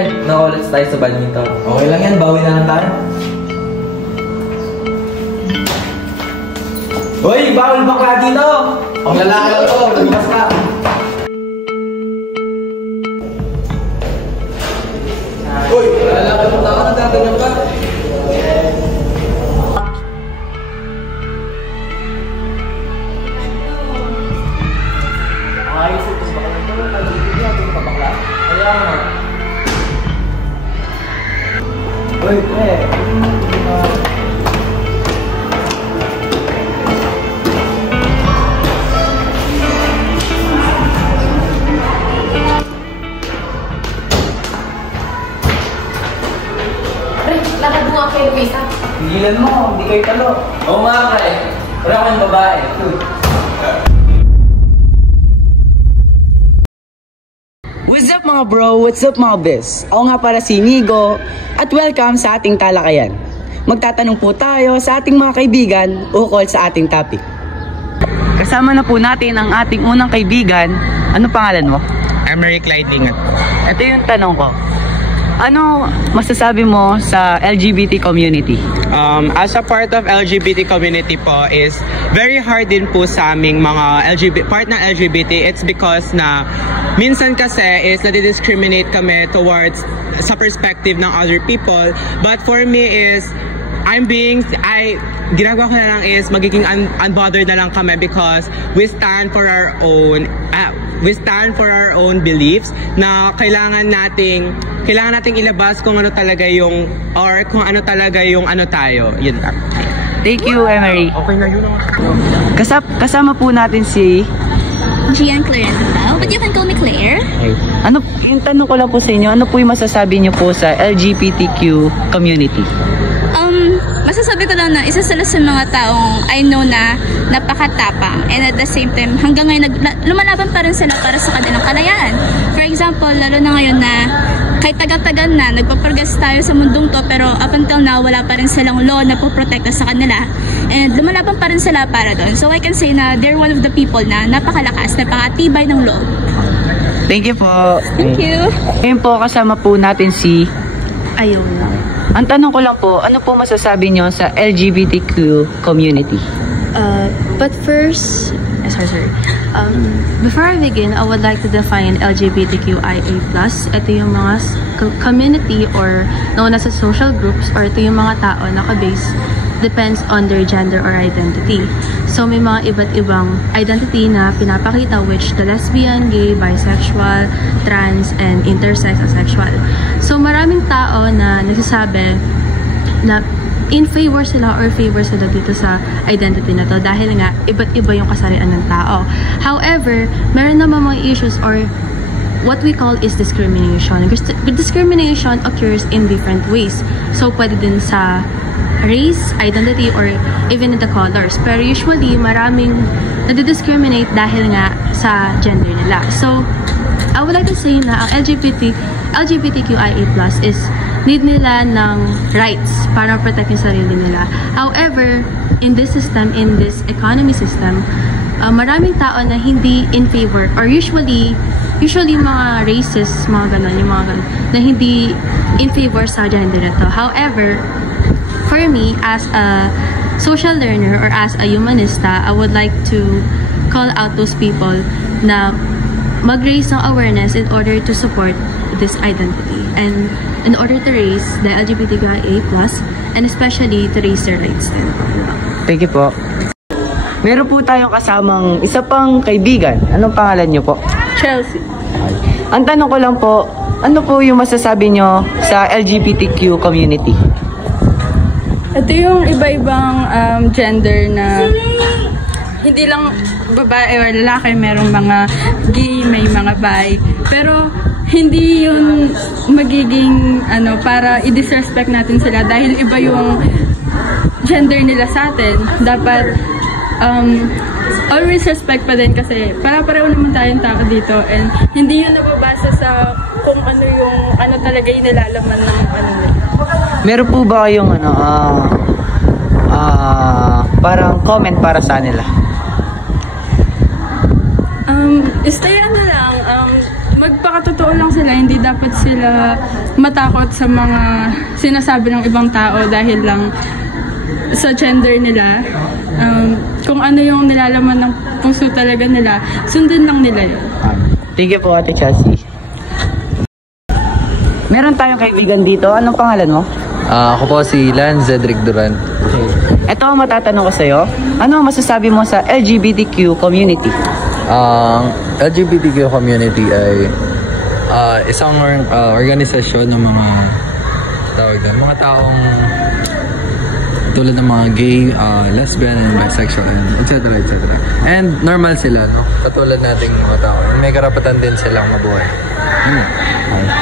Na-ulit tayo sa badminton. Okay lang yan, bawi na lang tayo. Hoy, bawal bakla dito! Ang lalaki lang to, lumabas ka! Hoy, lalaki lang tao, nagtatanong ka? Ayos ito sa bakla ito, nagiging natin yung kabakla. Kaya mo. Hoy, pre! Lakad mo nga kayo ng isa. Higilan mo, hindi kayo talo. Oo nga ka eh. Wala kang babae. What's up mga bro? What's up mga bes? Ako nga pala si Nigo at welcome sa ating talakayan. Magtatanong po tayo sa ating mga kaibigan ukol sa ating topic. Kasama na po natin ang ating unang kaibigan. Ano pangalan mo? Emery Clyde Lingat. Ito yung tanong ko. Ano masasabi mo sa LGBT community? As a part of LGBT community po is very hard din po sa aming mga part ng LGBT. It's because na minsan kasi is nadi-discriminate kami towards sa perspective ng other people. But for me is ginagawa ko na lang is magiging unbothered na lang kami because we stand for our own beliefs na kailangan nating ilabas kung ano talaga yung ano tayo. Yun lang. Thank you, Emery. Okay na yun. Kasama po natin si Gian Claire daw, but you can call me Claire. Ano, yung tanong ko lang po sa inyo, ano po yung masasabi niyo po sa LGBTQ community? Masasabi ko lang na isa sila sa mga taong I know na napakatapang, and at the same time hanggang ngayon lumalaban pa rin sila para sa kanilang kalayaan. For example, lalo na ngayon na kahit tagal-tagal na nagpapargas tayo sa mundong to, pero up until now wala pa rin silang law na poprotekta sa kanila, and lumalaban pa rin sila para doon. So I can say na they're one of the people na napakalakas, napakatibay ng law. Thank you po. Thank you. Ngayon po kasama po natin si Ayun. Ang tanong ko lang po, ano po masasabi nyo sa LGBTQ community? But first, sorry. Before I begin, I would like to define LGBTQIA+. Ito yung mga community or known as a social groups, or ito yung mga tao na ka-base depends on their gender or identity. So may mga iba't ibang identity na pinapakita, which the lesbian, gay, bisexual, trans, and intersex asexual. So maraming tao na nagsasabi na in favor sila or favor sila dito sa identity na to dahil nga iba't iba yung kasarian ng tao. However, meron naman mga issues or what we call is discrimination. Discrimination occurs in different ways. So pwede din sa race, identity, or even in the colors. Pero usually, maraming nadi-discriminate dahil nga sa gender nila. So, I would like to say na ang LGBTQIA+ is need nila ng rights para protect yung sarili nila. However, in this system, in this economy system, maraming tao na hindi in favor, or usually mga races, mga ganon, yung mga ganon, na hindi in favor sa gender na to. However, for me, as a social learner or as a humanista, I would like to call out those people na mag-raise ng awareness in order to support this identity and in order to raise the LGBTQIA+, and especially to raise their rights. Thank you po. Meron po tayong kasamang isa pang kaibigan. Anong pangalan niyo po? Chelsea. Ang tanong ko lang po, ano po yung masasabi nyo sa LGBTQ community? Ito yung iba-ibang gender na hindi lang babae or lalaki, merong mga gay, may mga bi, pero hindi yun magiging para i-disrespect natin sila dahil iba yung gender nila sa atin. Dapat always respect pa din kasi para-pareho naman tayong tao dito, and hindi yun nababasa sa kung ano talaga yung nilalaman ng nila. Meron po ba kayong parang comment para sa nila? Stay lang, magpakatotoo lang sila, hindi dapat sila matakot sa mga sinasabi ng ibang tao dahil lang sa gender nila. Kung ano yung nilalaman ng puso talaga nila, sundin lang nila yun. Thank you po, Ate Chelsea. Meron tayong kaibigan dito. Anong pangalan mo? Ako po si Lan Zedric Duran. Ito ang matatanong ko sa'yo. Ano ang masasabi mo sa LGBTQ community? Ang LGBTQ community ay isang organisasyon ng mga mga taong tulad ng mga gay, lesbian, and bisexual, etc. etc. And normal sila, no? Katulad nating mga tao. May karapatan din silang mabuhay.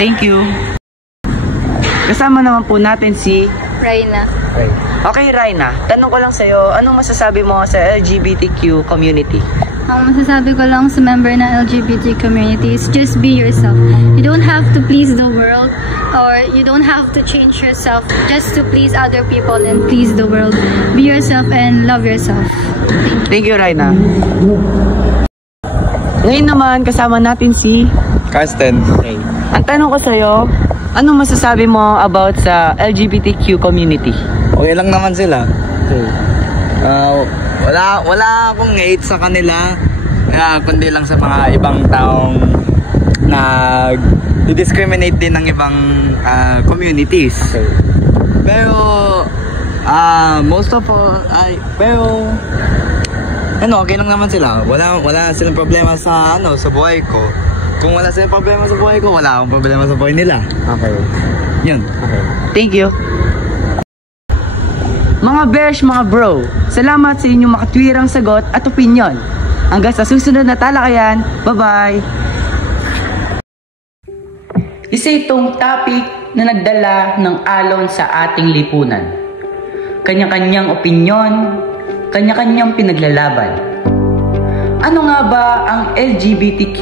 Thank you. Kasama naman po natin si Raina. Okay, Raina, tanong ko lang sa'yo, anong masasabi mo sa LGBTQ community? Ang masasabi ko lang sa member ng LGBT community is just be yourself. You don't have to please the world or you don't have to change yourself just to please other people and please the world. Be yourself and love yourself. Thank you, Raina. Ngayon naman, kasama natin si Karsten. Okay. Ang tanong ko sa'yo, anong masasabi mo about sa LGBTQ community? Okay lang naman sila. Wala akong hate sa kanila. Kundi lang sa mga ibang taong nag-discriminate din ng ibang communities. Pero most of all okay lang naman sila. Wala silang problema sa sa buhay ko. Kung wala silang problema sa buhay ko, wala akong problema sa buhay nila. Okay. Yun. Okay. Thank you. Mga besh, mga bro, salamat sa inyong makatwirang sagot at opinyon. Hanggang sa susunod na talakayan, bye-bye! Isa itong topic na nagdala ng alon sa ating lipunan. Kanya-kanyang opinyon, kanya-kanyang pinaglalaban. Ano nga ba ang LGBTQ?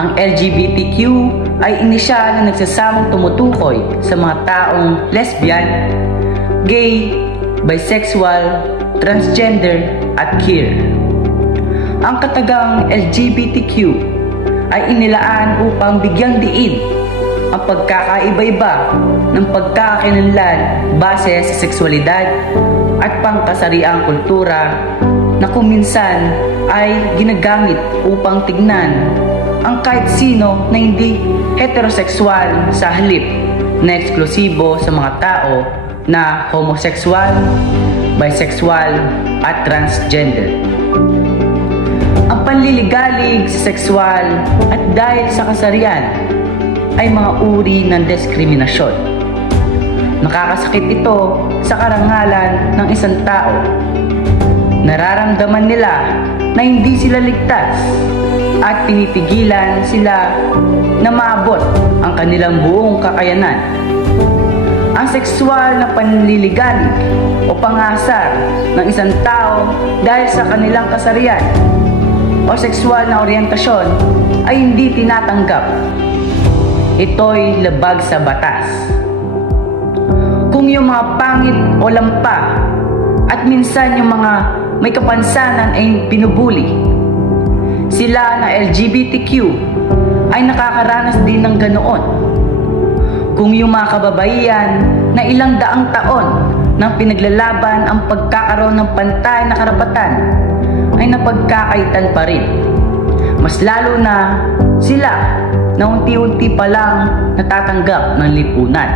Ang LGBTQ ay inisyal na nagsasamang tumutukoy sa mga taong lesbian, gay, bisexual, transgender, at queer. Ang katagang LGBTQ ay inilaan upang bigyang diin ang pagkakaiba-iba ng pagkakakilanlan base sa sexualidad at pangkasariang kultura na kuminsan ay ginagamit upang tignan ang kahit sino na hindi heterosexual sa halip na eksklusibo sa mga tao na homosexual, bisexual, at transgender. Ang panliligalig sa sexual at dahil sa kasarian ay mga uri ng diskriminasyon. Nakakasakit ito sa karangalan ng isang tao. Nararamdaman nila na hindi sila ligtas at pinipigilan sila na maabot ang kanilang buong kakayanan. Ang sexual na panliligalig o pangasar ng isang tao dahil sa kanilang kasarian o sexual na oryentasyon ay hindi tinatanggap. Ito'y labag sa batas. Kung yung mga pangit o lampa at minsan yung mga may kapansanan ay pinubuli, sila na LGBTQ ay nakakaranas din ng ganoon. Kung yung mga kababaihan na ilang daang taon nang pinaglalaban ang pagkakaroon ng pantay na karapatan ay napagkakaitan pa rin. Mas lalo na sila na unti-unti pa lang natatanggap ng lipunan.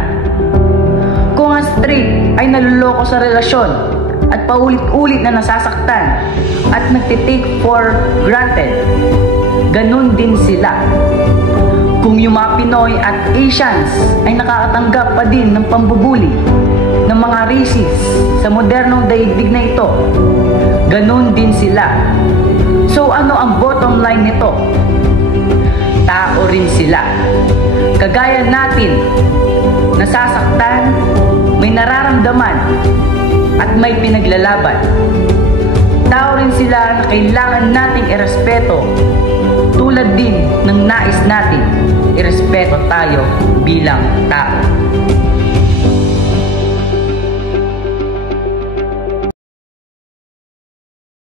Kung ang straight ay naluloko sa relasyon at paulit-ulit na nasasaktan at nagtitake for granted, ganun din sila. Kung yung mga Pinoy at Asians ay nakakatanggap pa din ng pambubuli ng mga racist sa modernong daigdig na ito, ganun din sila. So ano ang bottom line nito? Tao rin sila. Kagaya natin, nasasaktan, may nararamdaman, at may pinaglalaban. Tao rin sila na kailangan nating irespeto, tulad din ng nais natin irespeto tayo bilang tao.